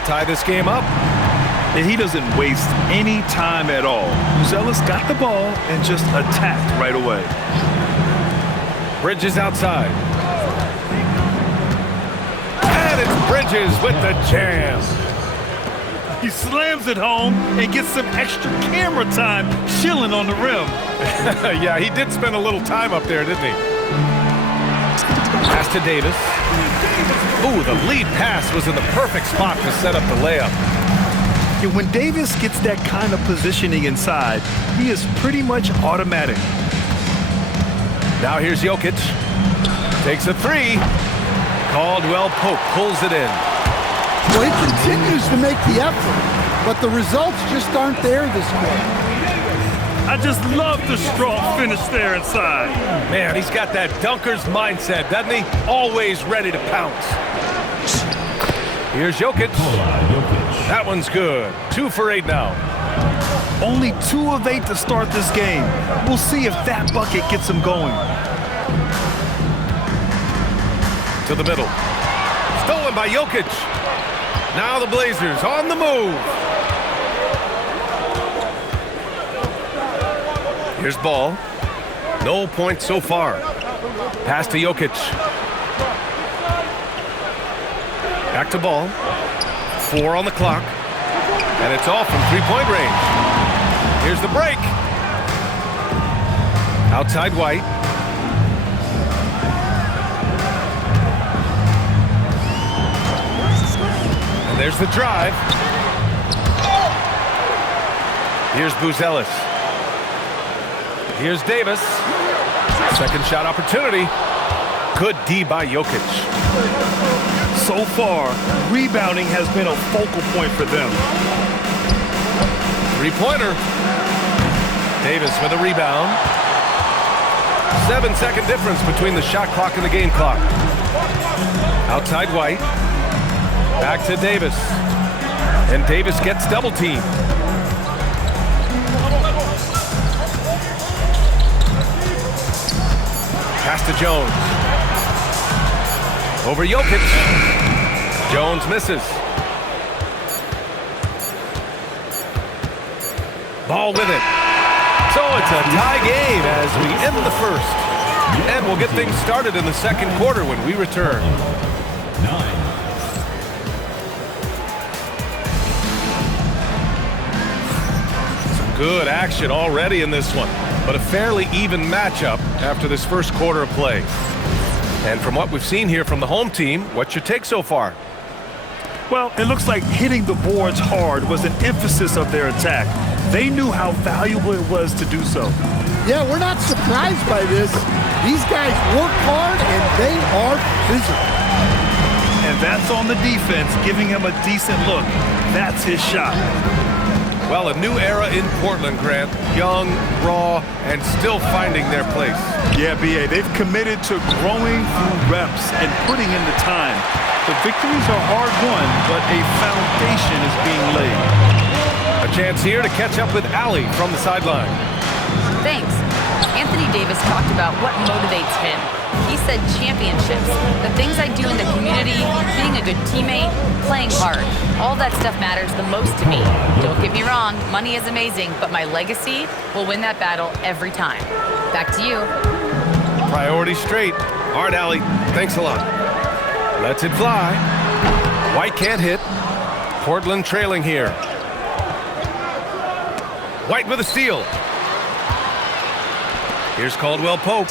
that'll tie this game up. And he doesn't waste any time at all. Buzelis got the ball and just attacked right away. Bridges outside. And it's Bridges with the jam. He slams it home and gets some extra camera time chilling on the rim. Yeah, he did spend a little time up there, didn't he? Pass to Davis. Ooh, the lead pass was in the perfect spot to set up the layup. And when Davis gets that kind of positioning inside, he is pretty much automatic. Now here's Jokic. Takes a three. Caldwell Pope pulls it in. Well, he continues to make the effort, but the results just aren't there this quarter. I just love the strong finish there inside. Man, he's got that dunker's mindset, doesn't he? Always ready to pounce. Here's Jokic. That one's good. 2 for 8 now. Only 2 of 8 to start this game. We'll see if that bucket gets him going. To the middle. Stolen by Jokic. Now the Blazers on the move. Here's Ball. No points so far. Pass to Jokic. Back to Ball. 4 on the clock. And it's off from three-point range. Here's the break. Outside White. And there's the drive. Here's Buzelis. Here's Davis. Second shot opportunity. Good D by Jokic. So far, rebounding has been a focal point for them. Three-pointer. Davis with a rebound. 7-second difference between the shot clock and the game clock. Outside White. Back to Davis. And Davis gets double-teamed. Pass to Jones. Over Jokic. Jones misses. Ball with it. So it's a tie game as we end the first. And we'll get things started in the second quarter when we return. Some good action already in this one, but a fairly even matchup after this first quarter of play. And from what we've seen here from the home team, what's your take so far? Well, it looks like hitting the boards hard was an emphasis of their attack. They knew how valuable it was to do so. Yeah, we're not surprised by this. These guys work hard and they are physical. And that's on the defense, giving him a decent look. That's his shot. Well, a new era in Portland, Grant. Young, raw, and still finding their place. Yeah, B.A., they've committed to growing through reps and putting in the time. The victories are hard-won, but a foundation is being laid. A chance here to catch up with Allie from the sideline. Thanks. Anthony Davis talked about what motivates him. He said championships, the things I do in the community, being a good teammate, playing hard. All that stuff matters the most to me. Don't get me wrong, money is amazing, but my legacy will win that battle every time. Back to you. Priority straight. All right, Allie, thanks a lot. Lets it fly. White can't hit. Portland trailing here. White with a steal. Here's Caldwell Pope.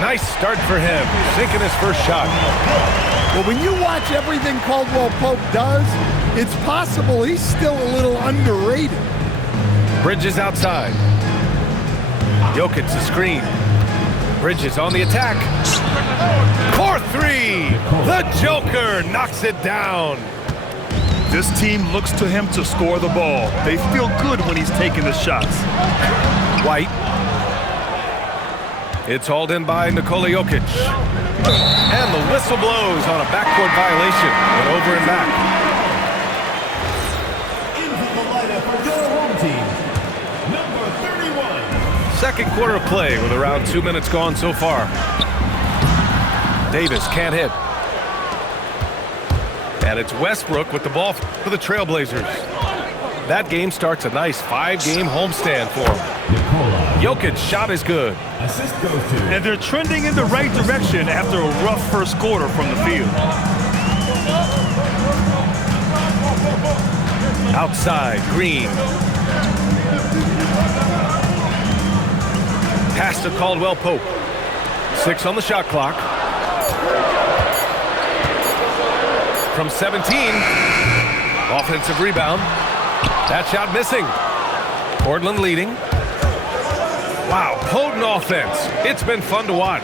Nice start for him, sinking his first shot. Well, when you watch everything Caldwell Pope does, it's possible he's still a little underrated. Bridges outside. Jokic the screen. Bridges on the attack. 4-3. The Joker knocks it down. This team looks to him to score the ball. They feel good when he's taking the shots. White. It's hauled in by Nikola Jokic. And the whistle blows on a backcourt violation. Went over and back. Into the lineup for your home team, number 31. Second quarter of play with around 2 minutes gone so far. Davis can't hit. And And it's Westbrook with the ball for the Trailblazers. That game starts a nice 5-game homestand for him. Jokic's shot is good. Assist goes to. And they're trending in the right direction after a rough first quarter from the field. Outside, Green. Pass to Caldwell Pope. 6 on the shot clock. From 17. Offensive rebound. That shot missing. Portland leading. Wow, potent offense. It's been fun to watch.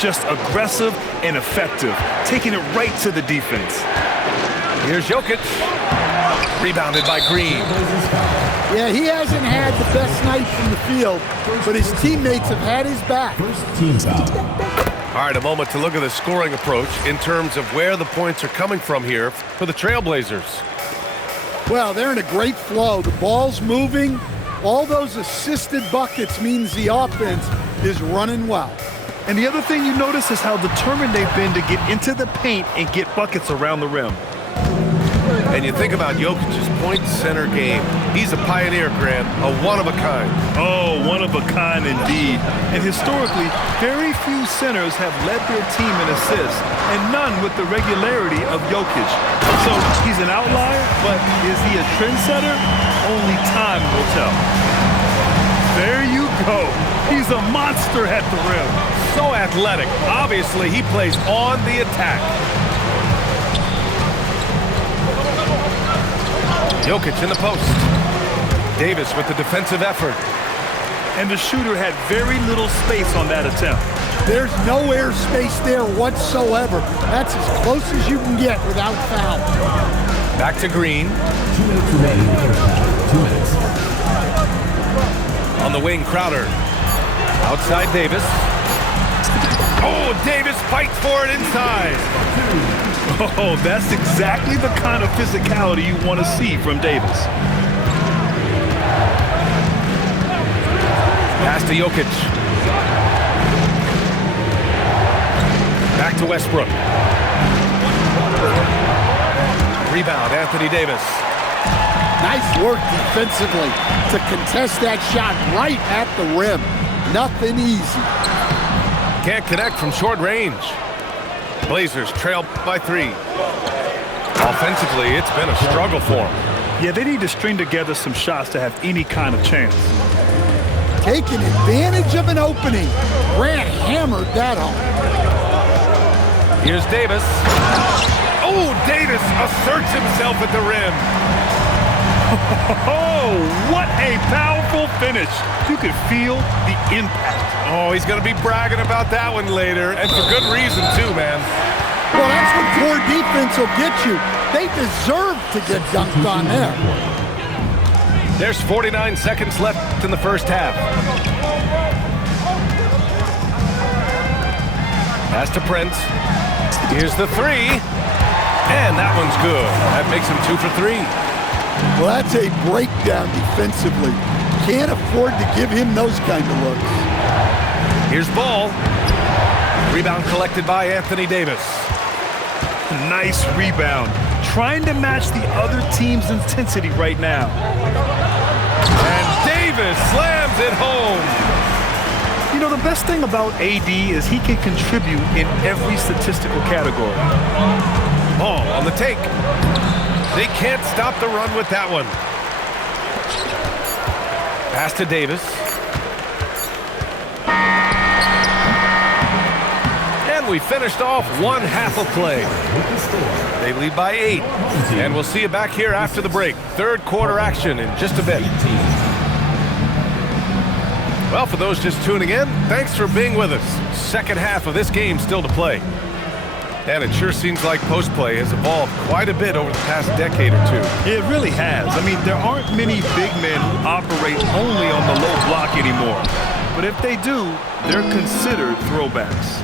Just aggressive and effective, taking it right to the defense. Here's Jokic. Rebounded by Green. Yeah, he hasn't had the best night from the field, but his teammates have had his back. First team foul. All right, a moment to look at the scoring approach in terms of where the points are coming from here for the Trailblazers. Well, they're in a great flow. The ball's moving. All those assisted buckets means the offense is running well. And the other thing you notice is how determined they've been to get into the paint and get buckets around the rim. And you think about Jokic's point center game. He's a pioneer, Grant, a one-of-a-kind. Oh, one of a kind indeed. And historically, very few centers have led their team in assists, and none with the regularity of Jokic. So he's an outlier, but is he a trendsetter? Only time will tell. There you go. He's a monster at the rim. So athletic. Obviously, he plays on the attack. Jokic in the post. Davis with the defensive effort. And the shooter had very little space on that attempt. There's no air space there whatsoever. That's as close as you can get without foul. Back to Green. 2 minutes remaining in the first half. 2 minutes. On the wing, Crowder. Outside Davis. Oh, Davis fights for it inside. Oh, that's exactly the kind of physicality you want to see from Davis. Pass to Jokic. Back to Westbrook. Rebound, Anthony Davis. Nice work defensively to contest that shot right at the rim. Nothing easy. Can't connect from short range. Blazers trail by 3. Offensively, it's been a struggle for them. Yeah, they need to string together some shots to have any kind of chance. Taking advantage of an opening. Grant hammered that home. Here's Davis. Oh, Davis asserts himself at the rim. Oh, what a powerful finish. You could feel the impact. Oh, he's going to be bragging about that one later, and for good reason, too, man. Well, that's what poor defense will get you. They deserve to get dunked on there. There's 49 seconds left in the first half. Pass to Prince. Here's the 3. And that one's good. That makes him 2 for 3. Well, that's a breakdown defensively. Can't afford to give him those kind of looks. Here's Ball. Rebound collected by Anthony Davis. Nice rebound. Trying to match the other team's intensity right now. And Davis slams it home. You know, the best thing about AD is he can contribute in every statistical category. Ball on the take. They can't stop the run with that one. Pass to Davis. And we finished off one half of play. They lead by 8. And we'll see you back here after the break. Third quarter action in just a bit. Well, for those just tuning in, thanks for being with us. Second half of this game still to play. And it sure seems like post-play has evolved quite a bit over the past decade or 2. It really has. I mean, there aren't many big men who operate only on the low block anymore. But if they do, they're considered throwbacks.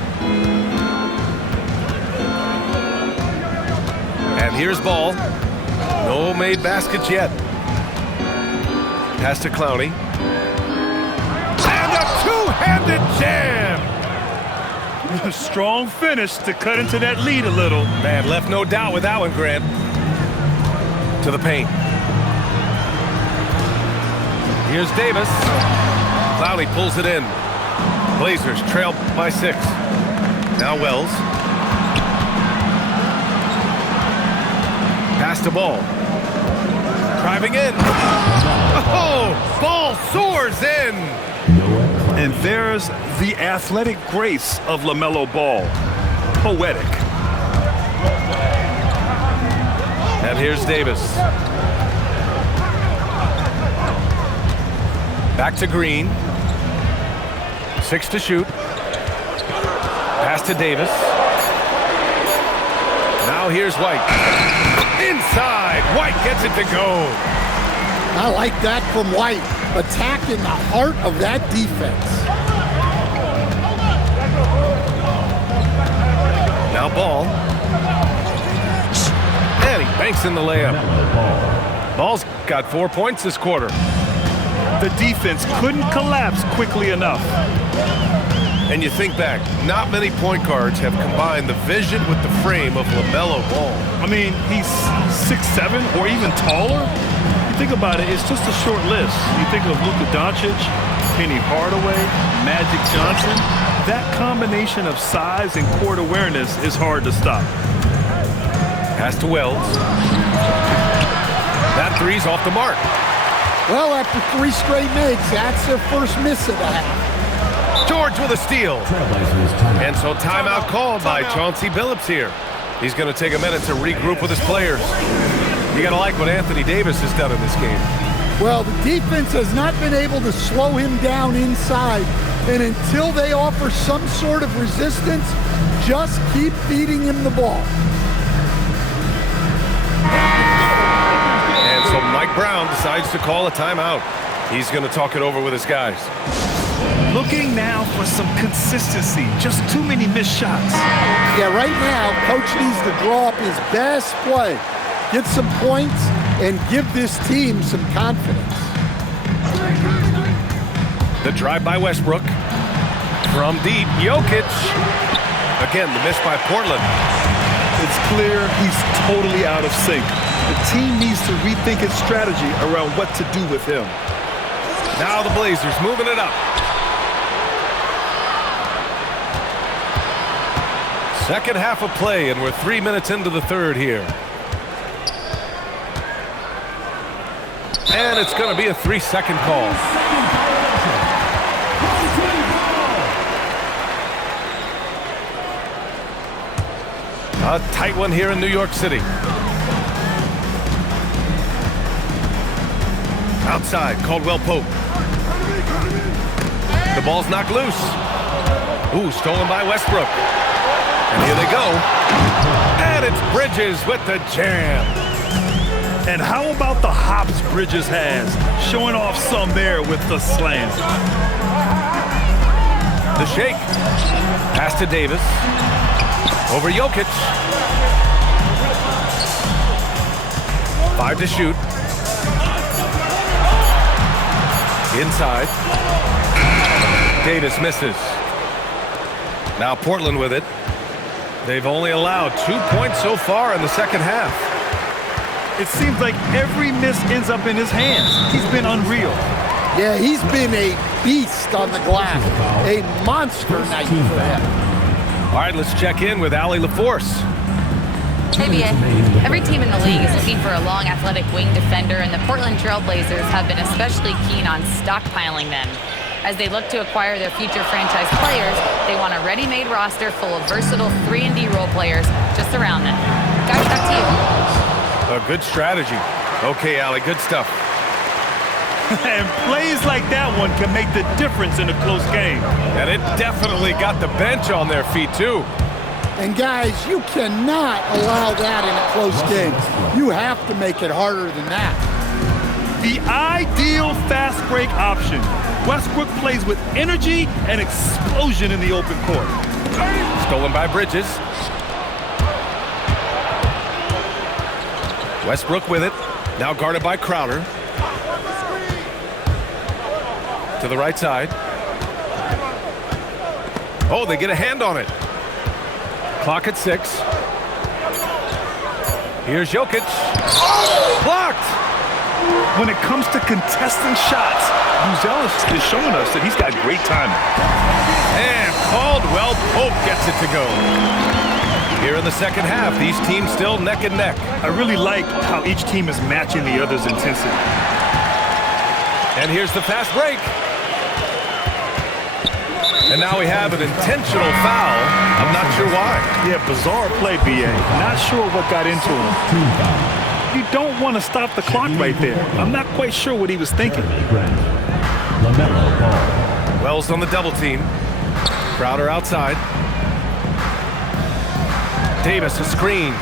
And here's Ball. No made baskets yet. Pass to Clowney. And a two-handed jam! Strong finish to cut into that lead a little. Man, left no doubt with that one, Grant. To the paint. Here's Davis. Clowney pulls it in. Blazers trail by 6. Now Wells. Pass the ball. Driving in. Oh, ball soars in. And there's the athletic grace of LaMelo Ball. Poetic. And here's Davis. Back to Green. 6 to shoot. Pass to Davis. Now here's White. Inside. White gets it to go. I like that from White. Attacking the heart of that defense. Now Ball. And he banks in the layup. Ball's got 4 points this quarter. The defense couldn't collapse quickly enough. And you think back, not many point guards have combined the vision with the frame of LaMelo Ball. I mean, he's 6'7" or even taller. You think about it, it's just a short list. You think of Luka Doncic, Penny Hardaway, Magic Johnson. That combination of size and court awareness is hard to stop. Pass to Wells. That three's off the mark. Well, after 3 straight makes, that's their first miss of the half. George with a steal. And so timeout called by Chauncey Billups here. He's going to take a minute to regroup with his players. You got to like what Anthony Davis has done in this game. Well, the defense has not been able to slow him down inside. And until they offer some sort of resistance, just keep feeding him the ball. And so Mike Brown decides to call a timeout. He's going to talk it over with his guys. Looking now for some consistency. Just too many missed shots. Yeah, right now, Coach needs to draw up his best play, get some points, and give this team some confidence. The drive by Westbrook. From deep, Jokic. Again, the miss by Portland. It's clear he's totally out of sync. The team needs to rethink its strategy around what to do with him. Now the Blazers moving it up. Second half of play, and we're 3 minutes into the third here. And it's going to be a 3-second call. A tight one here in New York City. Outside, Caldwell Pope. The ball's knocked loose. Ooh, stolen by Westbrook. And here they go. And it's Bridges with the jam. And how about the hops Bridges has? Showing off some there with the slam. The shake. Pass to Davis. Over Jokic. 5 to shoot. Inside. Davis misses. Now Portland with it. They've only allowed 2 points so far in the second half. It seems like every miss ends up in his hands. He's been unreal. Yeah, he's been a beast on the glass. A monster night for him. All right, let's check in with Allie LaForce. Hey, BA. Every team in the league is looking for a long, athletic wing defender, and the Portland Trail Blazers have been especially keen on stockpiling them. As they look to acquire their future franchise players, they want a ready-made roster full of versatile 3-and-D role players just around them. Guys, back to you. A good strategy. Okay, Allie, good stuff. And plays like that one can make the difference in a close game. And it definitely got the bench on their feet, too. And guys, you cannot allow that in a close game. You have to make it harder than that. The ideal fast break option. Westbrook plays with energy and explosion in the open court. Stolen by Bridges. Westbrook with it. Now guarded by Crowder. To the right side. Oh, they get a hand on it. Clock at 6. Here's Jokic. Blocked! When it comes to contesting shots, Buzelis is showing us that he's got great timing. And Caldwell Pope gets it to go. Here in the second half, these teams still neck and neck. I really like how each team is matching the other's intensity. And here's the fast break. And now we have an intentional foul. I'm not sure why. Yeah, bizarre play, B.A. Not sure what got into him. You don't want to stop the clock right there. I'm not quite sure what he was thinking. Wells on the double team. Crowder outside. Davis a screen.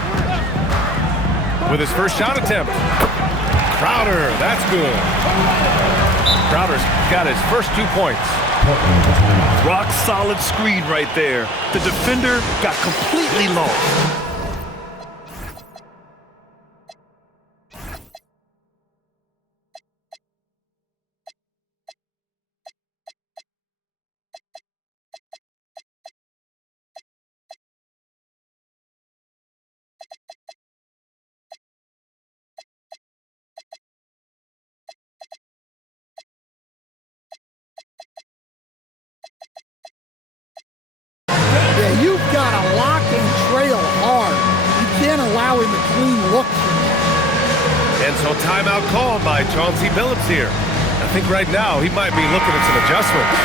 With his first shot attempt. Crowder, that's good. Crowder's got his first 2 points. Rock solid screen right there. The defender got completely lost. Yeah, you've got to lock and trail hard. You can't allow him a clean look from that. And so timeout called by Chauncey Billups here. I think right now he might be looking at some adjustments.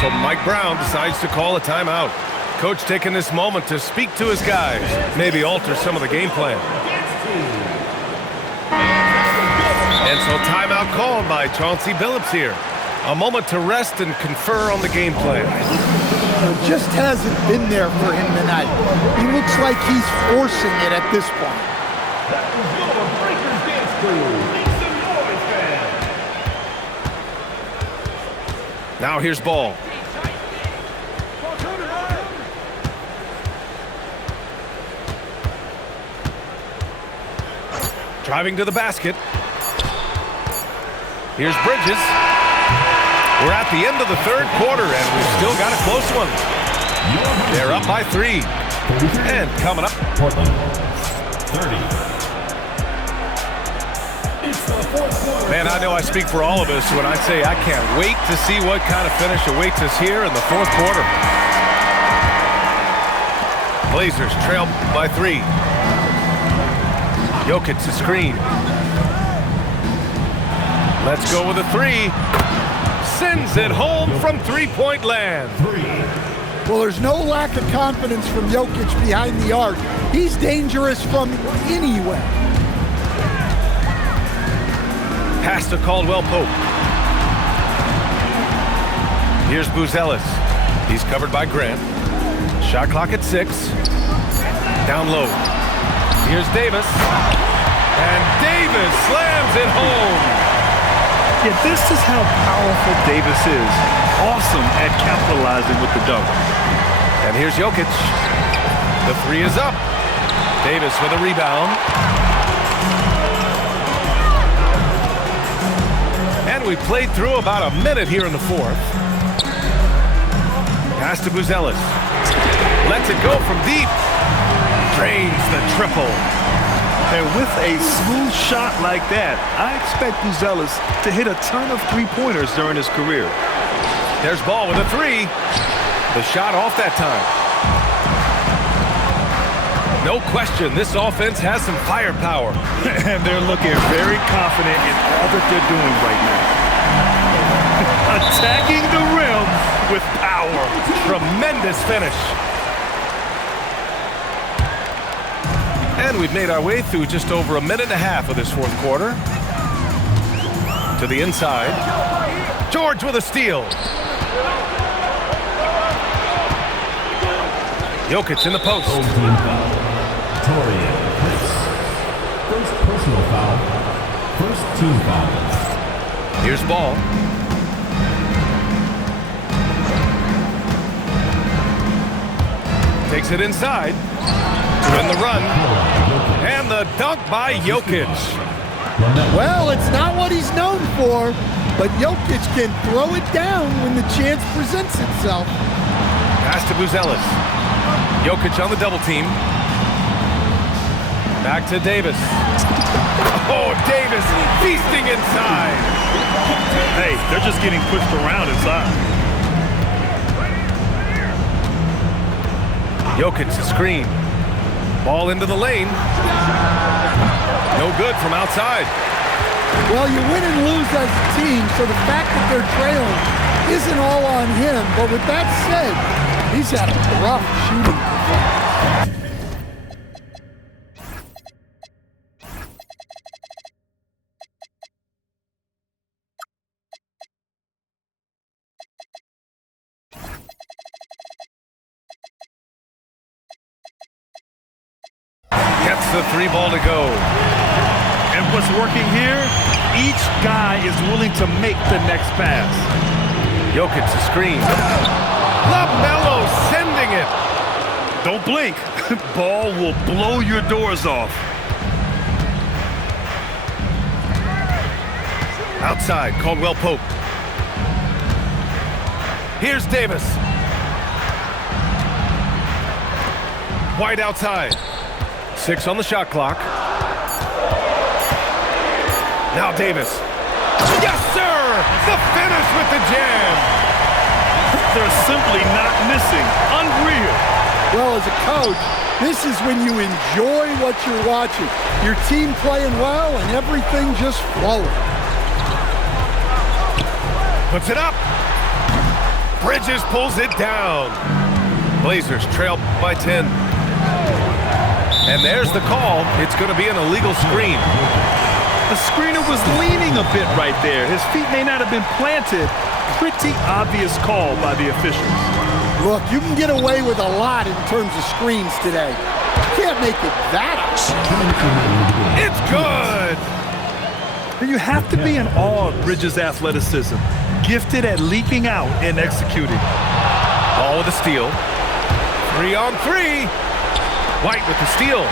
So Mike Brown decides to call a timeout. Coach taking this moment to speak to his guys, maybe alter some of the game plan. And so timeout called by Chauncey Billups here. A moment to rest and confer on the game plan. It just hasn't been there for him tonight. He looks like he's forcing it at this point. That was your Breakers Dance Crew. Make some noise, fans. Now here's Ball. Driving to the basket. Here's Bridges. We're at the end of the third quarter, and we've still got a close one. They're up by 3. And coming up. Portland, 30. It's the fourth quarter. Man, I know I speak for all of us when I say I can't wait to see what kind of finish awaits us here in the fourth quarter. Blazers trail by 3. Jokic a screen. Let's go with a 3. Sends it home from three-point land. Well, there's no lack of confidence from Jokic behind the arc. He's dangerous from anywhere. Pass to Caldwell Pope. Here's Buzelis. He's covered by Grant. Shot clock at 6. Down low. Here's Davis. And Davis slams it home. Yeah, this is how powerful Davis is. Awesome at capitalizing with the dunk. And here's Jokic. The 3 is up. Davis with a rebound. And we played through about a minute here in the fourth. Pass to Buzelis. Lets it go from deep. Drains the triple. And with a smooth shot like that, I expect Buzelis to hit a ton of three-pointers during his career. There's Ball with a 3. The shot off that time. No question, this offense has some firepower. And they're looking very confident in all that they're doing right now. Attacking the rim with power. Tremendous finish. And we've made our way through just over a minute and a half of this fourth quarter. To the inside. George with a steal. Jokic in the post. Torian Chris. First personal foul. First team foul. Here's ball. Takes it inside. In the run. And the dunk by Jokic. Well, it's not what he's known for, but Jokic can throw it down when the chance presents itself. Pass to Buzelis. Jokic on the double team. Back to Davis. Oh, Davis feasting inside. Hey, they're just getting pushed around inside. Jokic a screen. Ball into the lane. No good from outside. Well, you win and lose as a team, so the fact that they're trailing isn't all on him. But with that said, he's had a rough shooting performance. Gets the three ball to go. And what's working here, each guy is willing to make the next pass. Jokic a screen. LaMelo sending it. Don't blink. Ball will blow your doors off. Outside, Caldwell Pope. Here's Davis. White outside. 6 on the shot clock. Now Davis. Yes, sir! The finish with the jam. They're simply not missing. Unreal. Well, as a coach, this is when you enjoy what you're watching. Your team playing well and everything just flowing. Puts it up. Bridges pulls it down. Blazers trail by 10. And there's the call. It's going to be an illegal screen. The screener was leaning a bit right there. His feet may not have been planted. Pretty obvious call by the officials. Look, you can get away with a lot in terms of screens today. You can't make it that up. It's good. And you have to be in awe of Bridges' athleticism. Gifted at leaping out and executing. Ball with a steal. 3 on 3. White with the steal.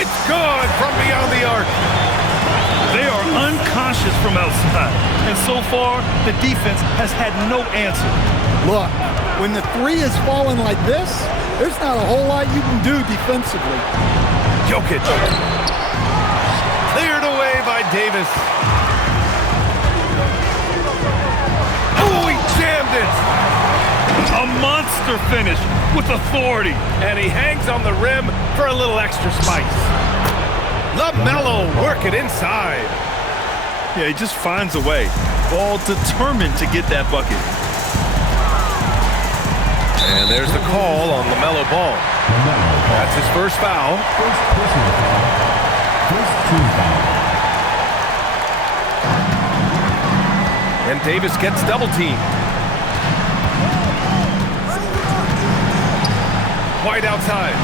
It's good from beyond the arc. They are unconscious from outside. And so far, the defense has had no answer. Look, when the three is falling like this, there's not a whole lot you can do defensively. Jokic. Cleared away by Davis. Oh, he jammed it. A monster finish with authority. And he hangs on the rim for a little extra spice. LaMelo work it inside. Yeah, he just finds a way. All determined to get that bucket. And there's the call on LaMelo Ball. That's his first foul. First personal foul. First team foul. And Davis gets double teamed. White outside.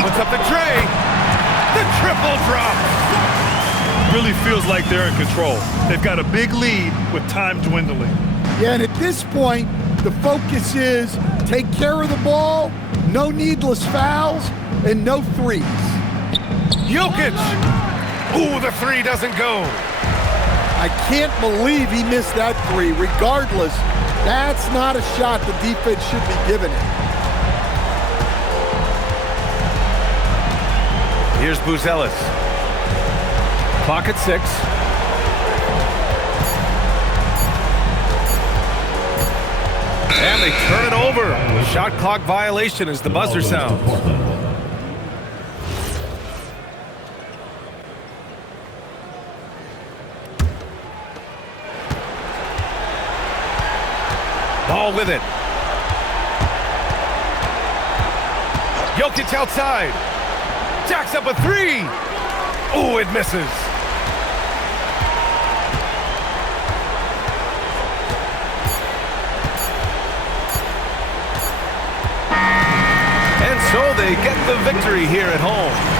Puts up the tray. The triple drop. Really feels like they're in control. They've got a big lead with time dwindling. Yeah, and at this point, the focus is take care of the ball, no needless fouls, and no threes. Jokic. Ooh, the three doesn't go. I can't believe he missed that three. Regardless, that's not a shot the defense should be giving it. Here's Buzelis. Clock at 6. And they turn it over. Shot clock violation as the buzzer sounds. Ball with it. Jokic outside. Jacks up a three. Oh, it misses. So they get the victory here at home.